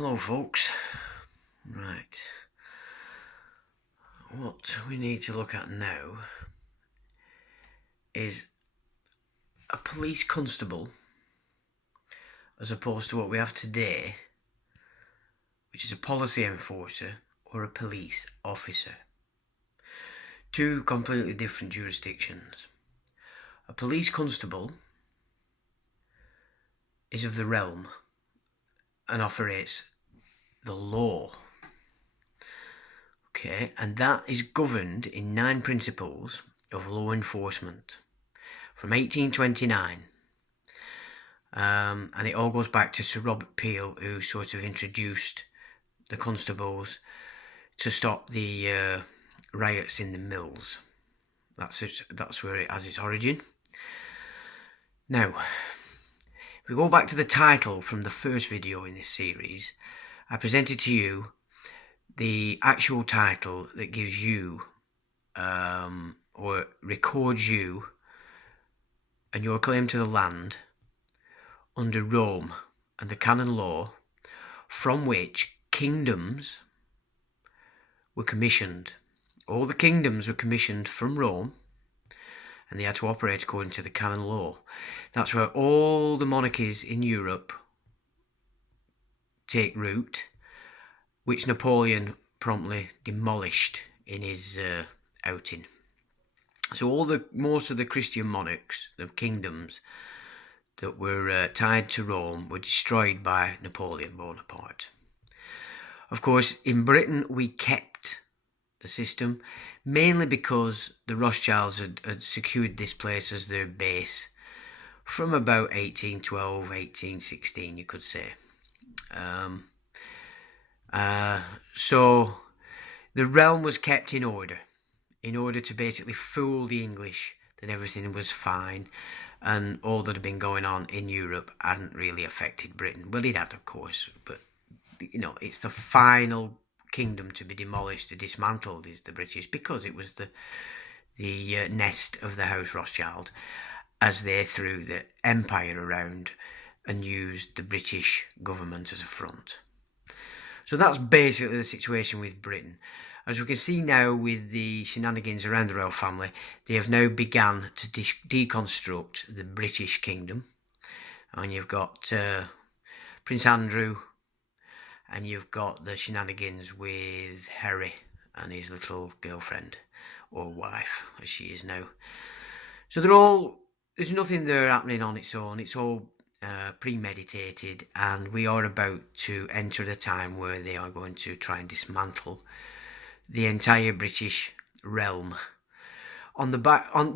Hello folks. Right. What we need to look at now is a police constable as opposed to what we have today, which is a policy enforcer or a police officer. Two completely different jurisdictions. A police constable is of the realm and operates the law. Okay, and that is governed in 9 principles of law enforcement from 1829. And it all goes back to Sir Robert Peel, who sort of introduced the constables to stop the riots in the mills. That's where it has its origin. Now, if we go back to the title from the first video in this series, I presented to you the actual title that gives you or records you and your claim to the land under Rome and the canon law, from which kingdoms were commissioned. All the kingdoms were commissioned from Rome, and they had to operate according to the canon law. That's where all the monarchies in Europe take root, which Napoleon promptly demolished in his outing. So most of the Christian monarchs, the kingdoms that were tied to Rome, were destroyed by Napoleon Bonaparte. Of course, in Britain we kept the system, mainly because the Rothschilds had secured this place as their base from about 1812, 1816, you could say. So the realm was kept in order to basically fool the English that everything was fine, and all that had been going on in Europe hadn't really affected Britain. Well, it had, of course, but it's the final kingdom to be demolished, dismantled, is the British, because it was the nest of the House Rothschild, as they threw the empire around and used the British government as a front. So that's basically the situation with Britain. As we can see now with the shenanigans around the royal family, they have now begun to deconstruct the British kingdom. And you've got Prince Andrew, and you've got the shenanigans with Harry and his little girlfriend, or wife, as she is now. So there's nothing there happening on its own. It's all premeditated, and we are about to enter the time where they are going to try and dismantle the entire British realm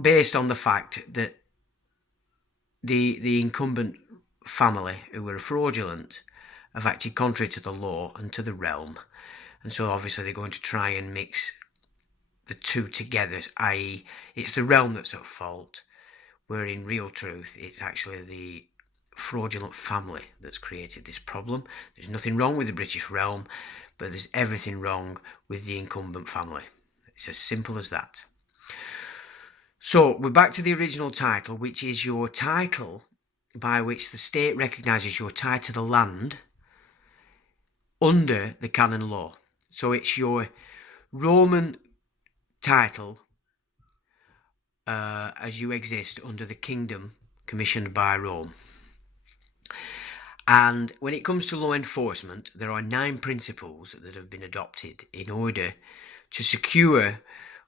based on the fact that the incumbent family, who were fraudulent, have acted contrary to the law and to the realm, and so obviously they're going to try and mix the two together, i.e. it's the realm that's at fault, where in real truth it's actually the fraudulent family that's created this problem. There's nothing wrong with the British realm, but there's everything wrong with the incumbent family. It's as simple as that. So we're back to the original title, which is your title by which the state recognises your tie to the land under the canon law. So it's your Roman title as you exist under the kingdom commissioned by Rome. And when it comes to law enforcement, there are 9 principles that have been adopted in order to secure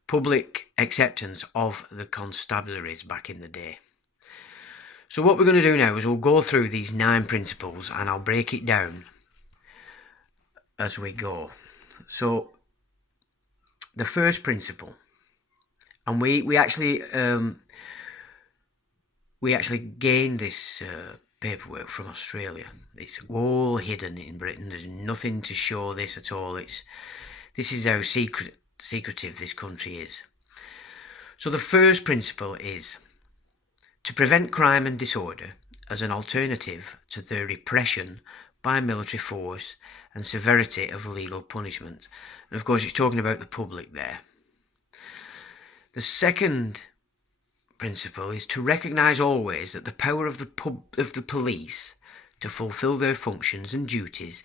public acceptance of the constabularies back in the day. So what we're going to do now is we'll go through these 9 principles, and I'll break it down as we go. So the first principle, and we actually gained this paperwork from Australia. It's all hidden in Britain. There's nothing to show this at all. This is how secretive this country is. So the first principle is to prevent crime and disorder as an alternative to the repression by military force and severity of legal punishment. And of course it's talking about the public there. The second principle is to recognise always that the power of the police to fulfil their functions and duties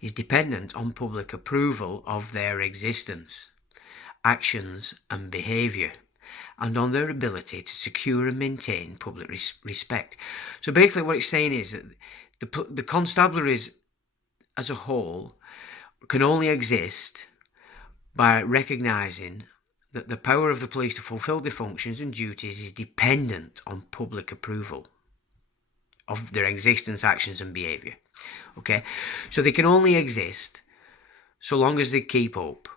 is dependent on public approval of their existence, actions and behaviour, and on their ability to secure and maintain public respect. So basically what it's saying is that the constabularies as a whole can only exist by recognising that the power of the police to fulfil their functions and duties is dependent on public approval of their existence, actions and behaviour. Okay, so they can only exist so long as they keep up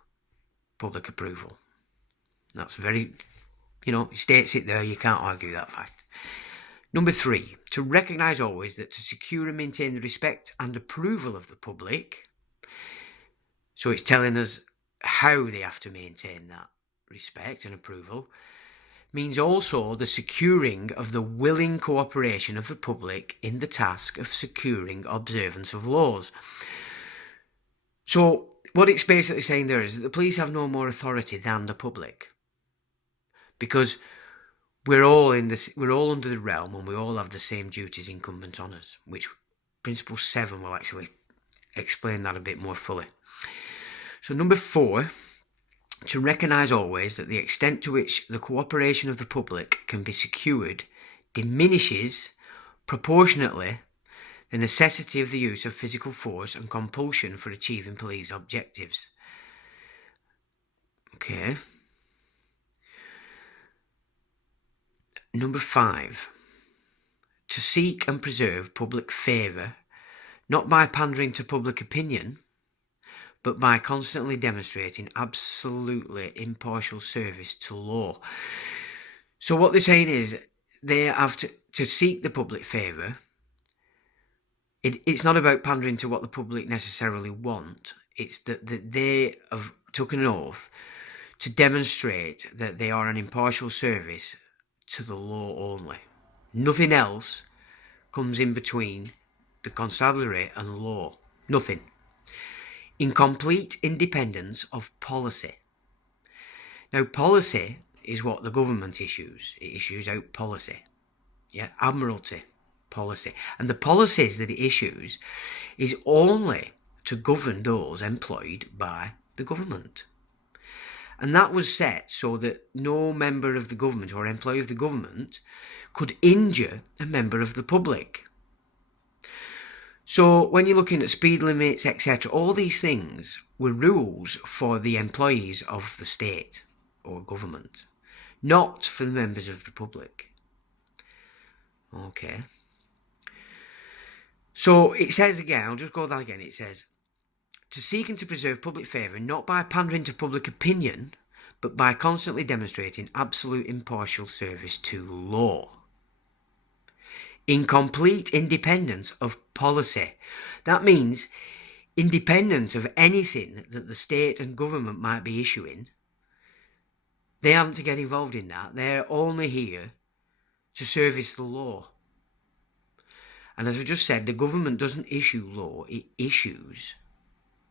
public approval. That's very, it states it there, you can't argue that fact. Number 3, to recognise always that to secure and maintain the respect and approval of the public, so it's telling us how they have to maintain that respect and approval, means also the securing of the willing cooperation of the public in the task of securing observance of laws. So what it's basically saying there is that the police have no more authority than the public, because we're all under the realm and we all have the same duties incumbent on us, which Principle 7 will actually explain that a bit more fully. So number 4, to recognise always that the extent to which the cooperation of the public can be secured diminishes proportionately the necessity of the use of physical force and compulsion for achieving police objectives. Okay. Number 5, to seek and preserve public favour, not by pandering to public opinion, but by constantly demonstrating absolutely impartial service to law. So what they're saying is they have to seek the public favour. It's not about pandering to what the public necessarily want. It's that they have taken an oath to demonstrate that they are an impartial service to the law only. Nothing else comes in between the constabulary and law. Nothing. In complete independence of policy. Now, policy is what the government issues. It issues out policy. Yeah, Admiralty policy. And the policies that it issues is only to govern those employed by the government. And that was set so that no member of the government or employee of the government could injure a member of the public. So when you're looking at speed limits, etc., all these things were rules for the employees of the state or government, not for the members of the public. Okay. So it says again, I'll just go that again, it says, to seek and to preserve public favour, not by pandering to public opinion, but by constantly demonstrating absolute impartial service to law. In complete independence of policy. That means independent of anything that the state and government might be issuing. They haven't to get involved in that. They're only here to service the law. And as I just said, the government doesn't issue law, it issues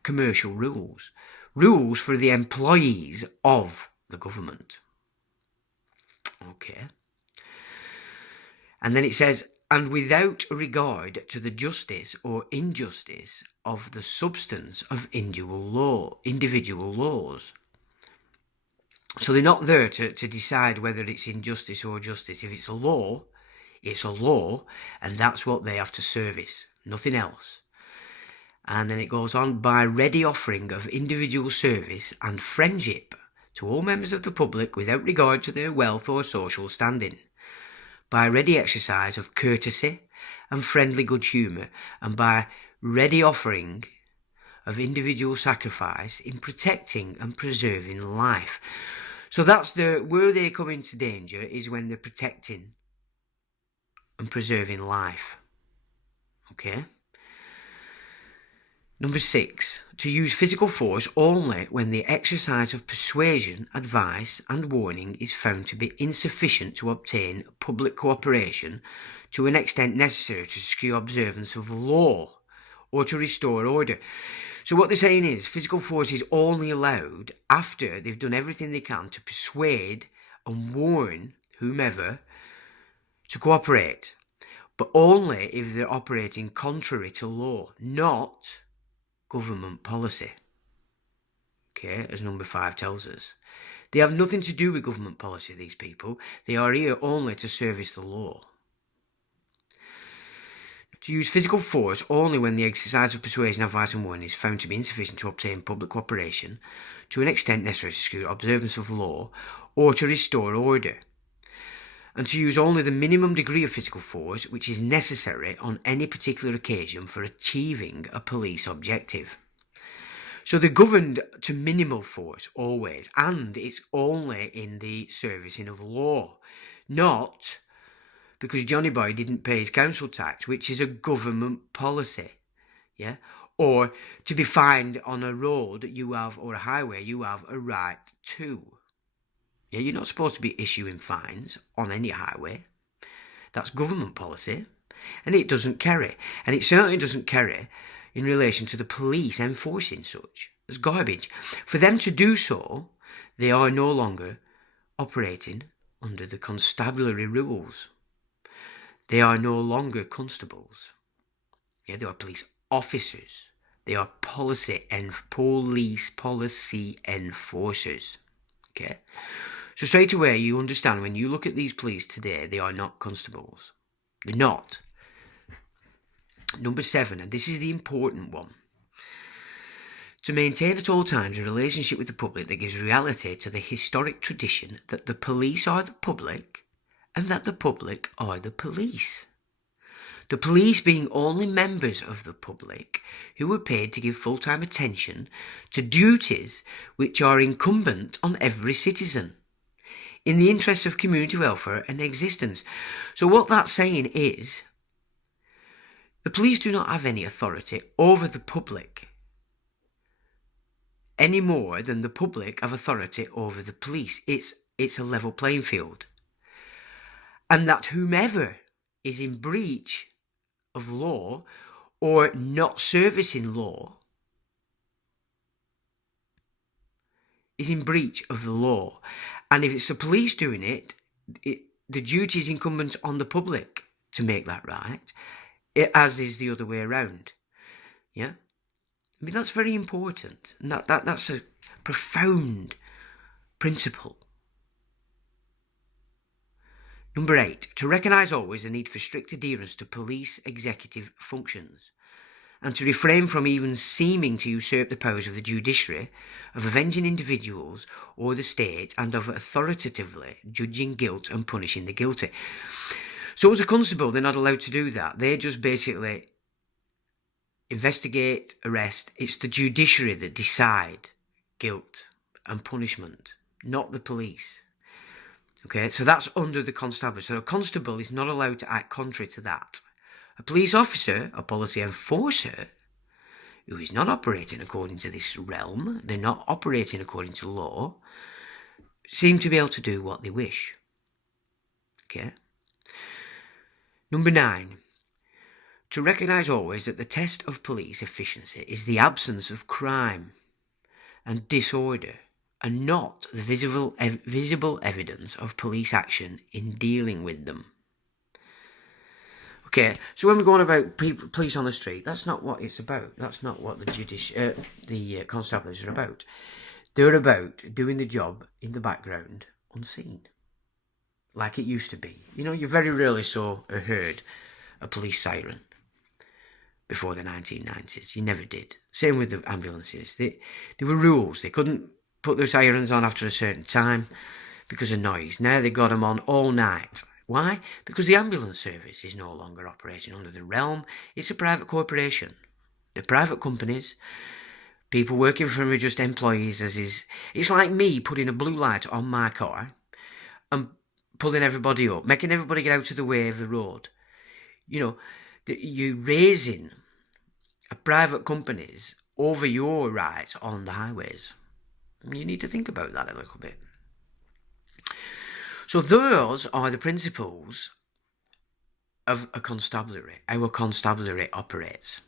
commercial rules. Rules for the employees of the government. Okay. And then it says, and without regard to the justice or injustice of the substance of individual laws. So they're not there to decide whether it's injustice or justice. If it's a law, and that's what they have to service, nothing else. And then it goes on, by ready offering of individual service and friendship to all members of the public without regard to their wealth or social standing, by ready exercise of courtesy and friendly good humour, and by ready offering of individual sacrifice in protecting and preserving life. So that's where they come into danger, is when they're protecting and preserving life. Okay? Number 6, to use physical force only when the exercise of persuasion, advice and warning is found to be insufficient to obtain public cooperation to an extent necessary to secure observance of law or to restore order. So what they're saying is physical force is only allowed after they've done everything they can to persuade and warn whomever to cooperate. but only if they're operating contrary to law, not government policy. Okay, as number 5 tells us. They have nothing to do with government policy, these people. They are here only to service the law. To use physical force only when the exercise of persuasion, advice and warning is found to be insufficient to obtain public cooperation, to an extent necessary to secure observance of law, or to restore order. And to use only the minimum degree of physical force which is necessary on any particular occasion for achieving a police objective. So they're governed to minimal force always, and it's only in the servicing of law, not because Johnny Boy didn't pay his council tax, which is a government policy, yeah? Or to be fined on a road you have, or a highway you have a right to. Yeah, you're not supposed to be issuing fines on any highway. That's government policy, and it doesn't carry. And it certainly doesn't carry in relation to the police enforcing such. It's garbage. For them to do so, they are no longer operating under the constabulary rules. They are no longer constables. Yeah, they are police officers. They are police policy enforcers. Okay? So straight away you understand when you look at these police today, they are not constables. They're not. Number 7, and this is the important one. To maintain at all times a relationship with the public that gives reality to the historic tradition that the police are the public and that the public are the police. The police being only members of the public who are paid to give full-time attention to duties which are incumbent on every citizen in the interests of community welfare and existence. So what that's saying is the police do not have any authority over the public any more than the public have authority over the police. It's a level playing field. And that whomever is in breach of law or not servicing law is in breach of the law. And if it's the police doing it, the duty is incumbent on the public to make that right, as is the other way around. Yeah? I mean, that's very important. And that's a profound principle. Number 8, to recognise always the need for strict adherence to police executive functions, and to refrain from even seeming to usurp the powers of the judiciary, of avenging individuals or the state, and of authoritatively judging guilt and punishing the guilty. So as a constable, they're not allowed to do that. They just basically investigate, arrest. It's the judiciary that decide guilt and punishment, not the police. Okay, so that's under the constabulary. So a constable is not allowed to act contrary to that. A police officer, a policy enforcer, who is not operating according to this realm, they're not operating according to law, seem to be able to do what they wish. Okay. Number 9, to recognise always that the test of police efficiency is the absence of crime and disorder, and not the visible evidence of police action in dealing with them. Okay, so when we're going about police on the street, that's not what it's about. That's not what the constabularies are about. They're about doing the job in the background, unseen, like it used to be. You know, you very rarely saw or heard a police siren before the 1990s. You never did. Same with the ambulances. There were rules. They couldn't put their sirens on after a certain time because of noise. Now they got them on all night. Why? Because the ambulance service is no longer operating under the realm. It's a private corporation. They're private companies. People working for them are just employees, as is. It's like me putting a blue light on my car and pulling everybody up, making everybody get out of the way of the road. You know, you're raising private companies over your rights on the highways. You need to think about that a little bit. So those are the principles of a constabulary, how a constabulary operates.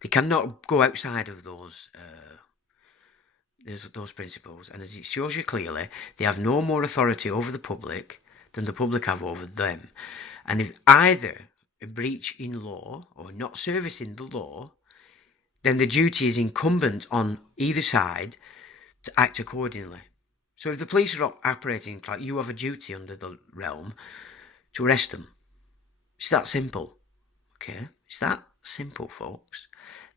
They cannot go outside of those principles, and as it shows you clearly, they have no more authority over the public than the public have over them. And if either a breach in law or not servicing the law, then the duty is incumbent on either side to act accordingly. So if the police are operating like you have a duty under the realm to arrest them. It's that simple. Okay? It's that simple, folks.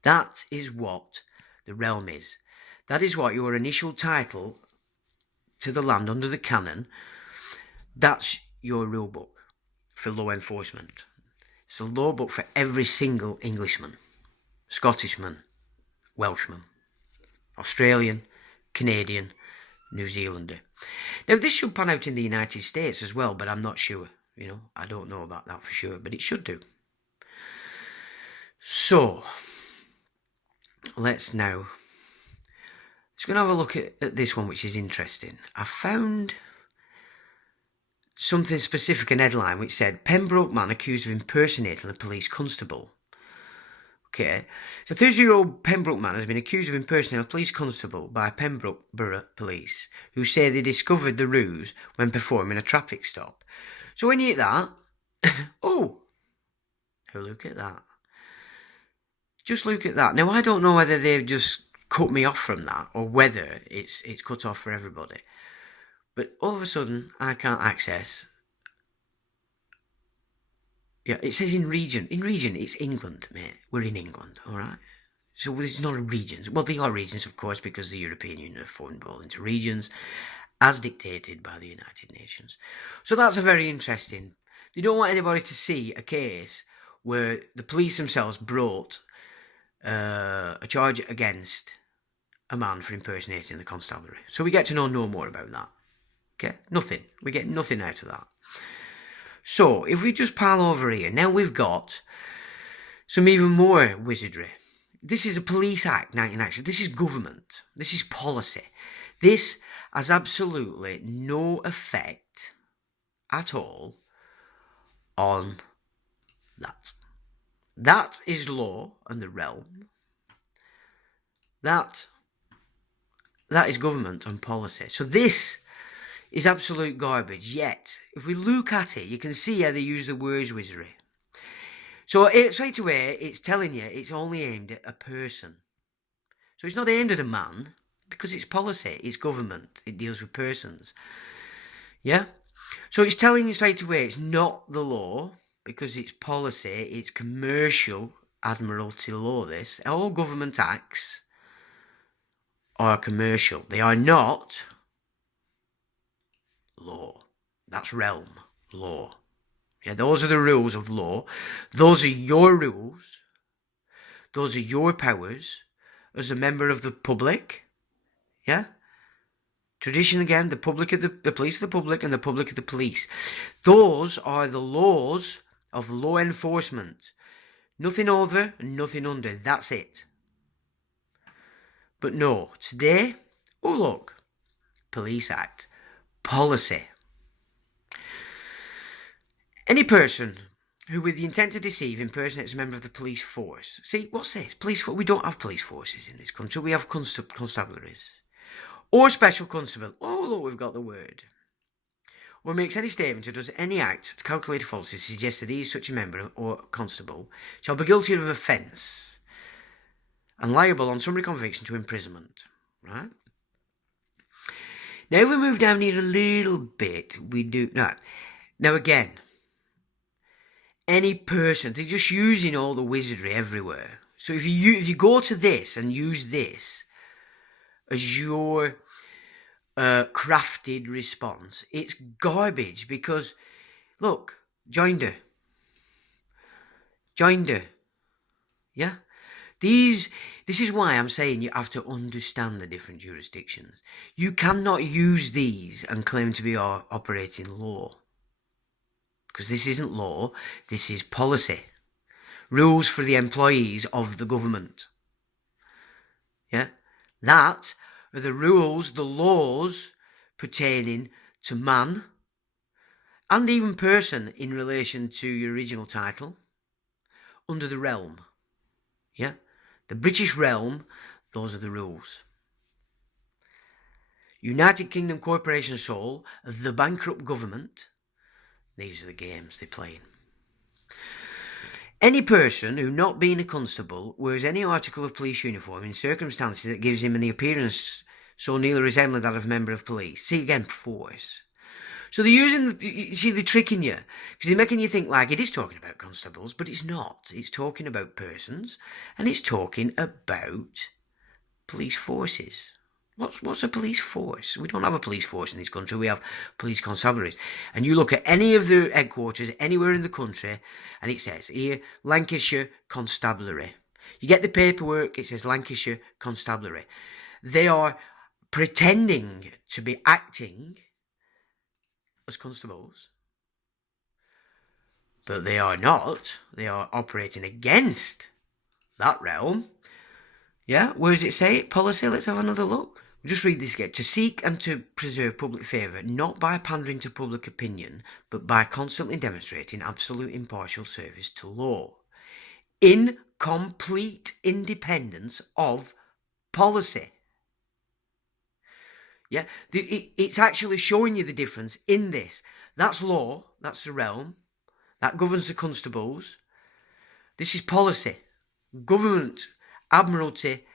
That is what the realm is. That is what your initial title to the land under the canon, that's your rule book for law enforcement. It's a law book for every single Englishman, Scottishman, Welshman, Australian, Canadian, New Zealander. Now, this should pan out in the United States as well, but I'm not sure. I don't know about that for sure, but it should do. So, let's going to have a look at this one, which is interesting. I found something specific, an headline, which said, Pembroke man accused of impersonating a police constable. Okay, so 30-year-old Pembroke man has been accused of impersonating a police constable by Pembroke Borough Police, who say they discovered the ruse when performing a traffic stop. So when you hit that, oh, look at that. Just look at that. Now, I don't know whether they've just cut me off from that or whether it's cut off for everybody. But all of a sudden, I can't access. Yeah, it says in region. In region, it's England, mate. We're in England, all right? So it's not regions. Well, they are regions, of course, because the European Union have formed all into regions, as dictated by the United Nations. So that's a very interesting. They don't want anybody to see a case where the police themselves brought a charge against a man for impersonating the constabulary. So we get to know no more about that. Okay? Nothing. We get nothing out of that. So, if we just pile over here, now we've got some even more wizardry. This is a Police Act 1990. This is government. This is policy. This has absolutely no effect at all on that. That is law and the realm. That is government and policy. So this is absolute garbage. Yet, if we look at it, you can see how they use the words wizardry. So straight away, it's telling you it's only aimed at a person. So it's not aimed at a man, because it's policy, it's government, it deals with persons. Yeah? So it's telling you straight away it's not the law, because it's policy, it's commercial admiralty law, this. All government acts are commercial. They are not law. That's realm law. Yeah, those are the rules of law. Those are your rules. Those are your powers as a member of the public. Yeah? Tradition again, the public of the police of the public and the public of the police. Those are the laws of law enforcement. Nothing over and nothing under. That's it. But no, today, oh look, Police Act. Policy. Any person who, with the intent to deceive, impersonates a member of the police force. See, what's this? Police force? We don't have police forces in this country. We have constabularies. Or special constable. Oh, look, we've got the word. Or makes any statement or does any act to calculate a falsity to suggest that he is such a member or constable shall be guilty of offence and liable on summary conviction to imprisonment. Right? Now, if we move down here a little bit, we do... Now again, any person, they're just using all the wizardry everywhere. So if you go to this and use this as your crafted response, it's garbage because, look, joinder. Yeah? This is why I'm saying you have to understand the different jurisdictions. You cannot use these and claim to be operating law. Because this isn't law, this is policy. Rules for the employees of the government. Yeah? That are the rules, the laws pertaining to man and even person in relation to your original title under the realm. Yeah? The British realm, those are the rules. United Kingdom Corporation Sole, the bankrupt government, These are the games they're playing. Any person who, not being a constable, wears any article of police uniform in circumstances that gives him an appearance so nearly resembling that of a member of police. See again, force. So they're using, you see, they're tricking you, because they're making you think like it is talking about constables, but it's not. It's talking about persons, and it's talking about police forces. What's a police force? We don't have a police force in this country. We have police constabularies. And you look at any of the headquarters anywhere in the country, and it says here, Lancashire Constabulary. You get the paperwork, it says Lancashire Constabulary. They are pretending to be acting as constables, but they are not. They are operating against that realm. Yeah, where does it say it? Policy, let's have another look. Just read this again. To seek and to preserve public favour, not by pandering to public opinion, but by constantly demonstrating absolute impartial service to law, in complete independence of policy. Yeah, it's actually showing you the difference in this. That's law, that's the realm, that governs the constables. This is policy, government, admiralty,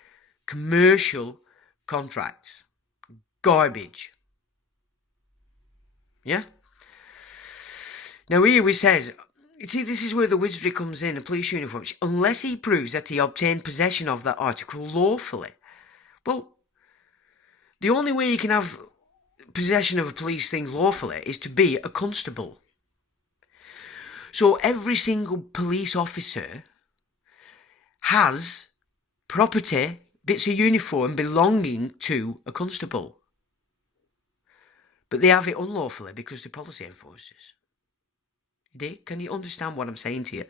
commercial contracts. Garbage. Yeah? Now here he says, see, this is where the wizardry comes in, a police uniform. Unless he proves that he obtained possession of that article lawfully. Well, the only way you can have possession of a police thing lawfully is to be a constable. So every single police officer has property, bits of uniform belonging to a constable. But they have it unlawfully because they're policy enforcers. Dick, can you understand what I'm saying to you?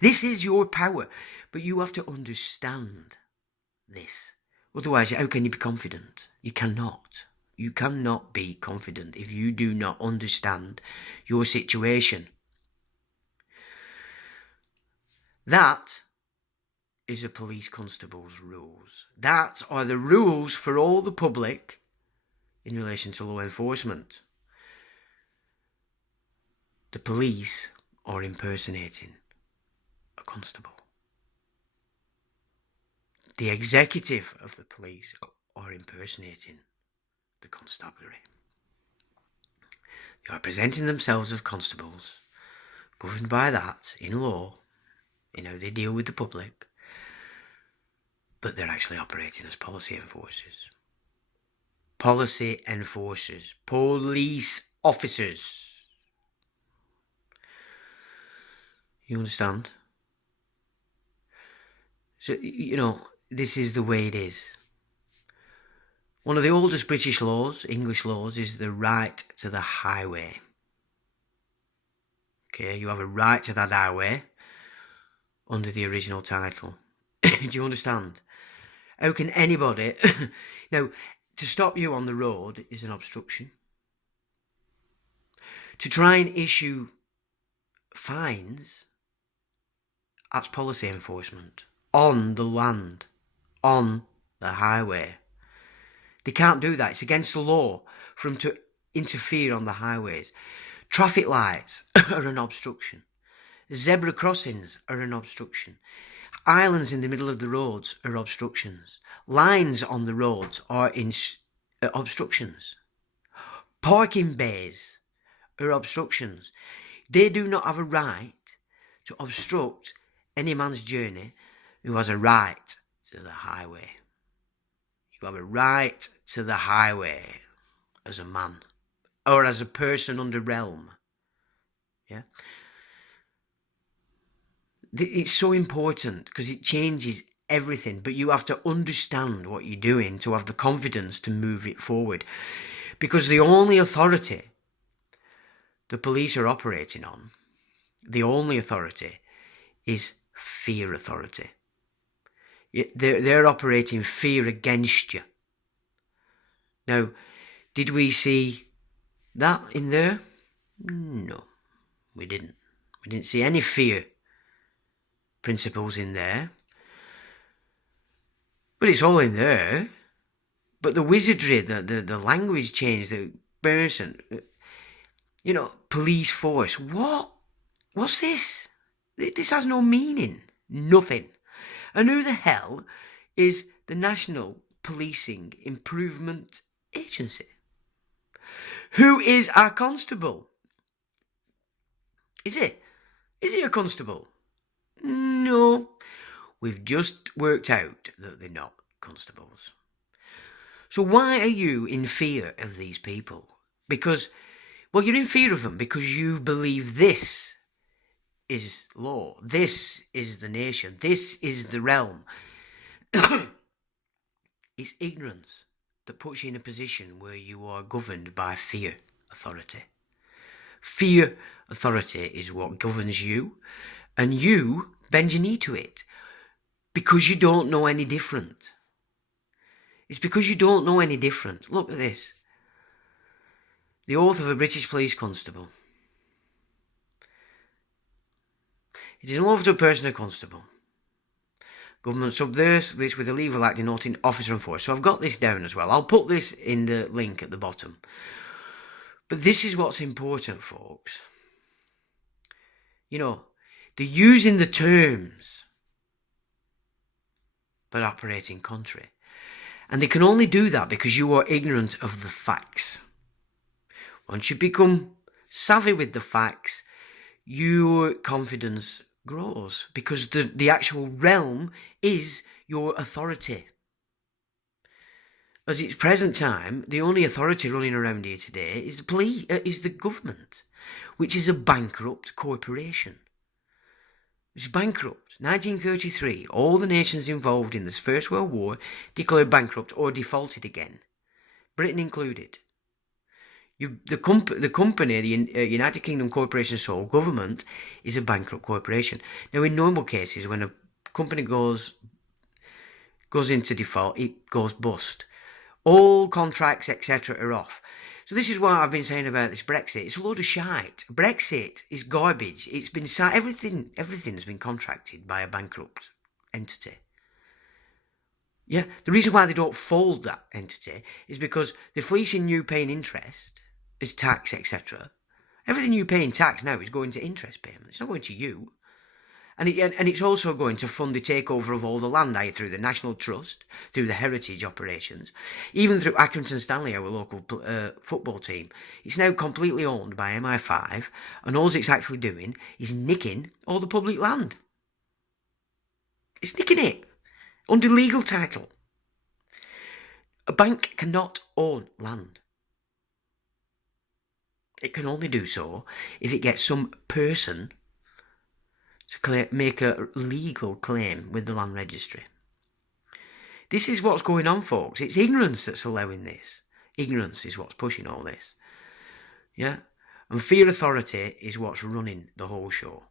This is your power, but you have to understand this. Otherwise, how can you be confident? You cannot. You cannot be confident if you do not understand your situation. That is a police constable's rules. That are the rules for all the public in relation to law enforcement. The police are impersonating a constable. The executive of the police are impersonating the constabulary. They are presenting themselves as constables, governed by that in law, in how they deal with the public, but they're actually operating as policy enforcers. Policy enforcers, police officers. You understand? So, you know, this is the way it is. One of the oldest British laws, English laws, is the right to the highway. Okay, you have a right to that highway under the original title. Do you understand? How can anybody... Now, to stop you on the road is an obstruction. To try and issue fines, that's policy enforcement. On the land. On the highway. They can't do that. It's against the law for them to interfere on the highways. Traffic lights are an obstruction. Zebra crossings are an obstruction. Islands in the middle of the roads are obstructions. Lines on the roads are obstructions. Parking bays are obstructions. They do not have a right to obstruct any man's journey who has a right to the highway. You have a right to the highway as a man or as a person under realm. Yeah. It's so important because it changes everything, but you have to understand what you're doing to have the confidence to move it forward. Because the only authority the police are operating on, the only authority is fear authority. They're operating fear against you. Now, did we see that in there? No, we didn't. We didn't see any fear principles in there. But it's all in there. But the wizardry, the language change, the person, Police force. What? What's this? This has no meaning. Nothing. And who the hell is the National Policing Improvement Agency? Who is our constable? Is it a constable? No. We've just worked out that they're not constables. So why are you in fear of these people? Because, you're in fear of them because you believe this is law. This is the nation. This is the realm. It's ignorance that puts you in a position where you are governed by fear, authority. Fear, authority is what governs you, and you bend your knee to it because you don't know any different. It's because you don't know any different. Look at this. The oath of a British police constable. It is an oath to a person or constable. Government subverts this with a legal act denoting officer and force. So I've got this down as well. I'll put this in the link at the bottom. But this is what's important, folks. They're using the terms but operating contrary. And they can only do that because you are ignorant of the facts. Once you become savvy with the facts, your confidence grows because the actual realm is your authority. At its present time, the only authority running around here today is the government, which is a bankrupt corporation. It's bankrupt. 1933, all the nations involved in the First World War declared bankrupt or defaulted again, Britain included. The company, the United Kingdom Corporation Sole Government, is a bankrupt corporation. Now, in normal cases, when a company goes into default, it goes bust. All contracts, etc., are off. So this is what I've been saying about this Brexit. It's a load of shite. Brexit is garbage. It's been everything has been contracted by a bankrupt entity. Yeah, the reason why they don't fold that entity is because they're fleecing you paying interest as tax, etc. Everything you pay in tax now is going to interest payments. It's not going to you. And it's also going to fund the takeover of all the land, either through the National Trust, through the heritage operations, even through Accrington Stanley, our local football team. It's now completely owned by MI5, and all it's actually doing is nicking all the public land. It's nicking it under legal title. A bank cannot own land. It can only do so if it gets some person to make a legal claim with the land registry. This is what's going on, folks. It's ignorance that's allowing this. Ignorance is what's pushing all this. Yeah? And fear authority is what's running the whole show.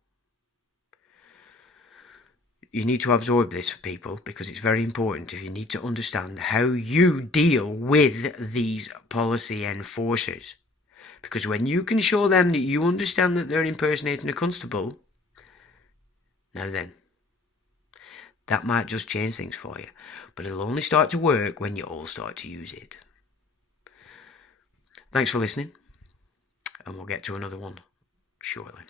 You need to absorb this for people because it's very important if you need to understand how you deal with these policy enforcers. Because when you can show them that you understand that they're impersonating a constable, now then, that might just change things for you. But it'll only start to work when you all start to use it. Thanks for listening, and we'll get to another one shortly.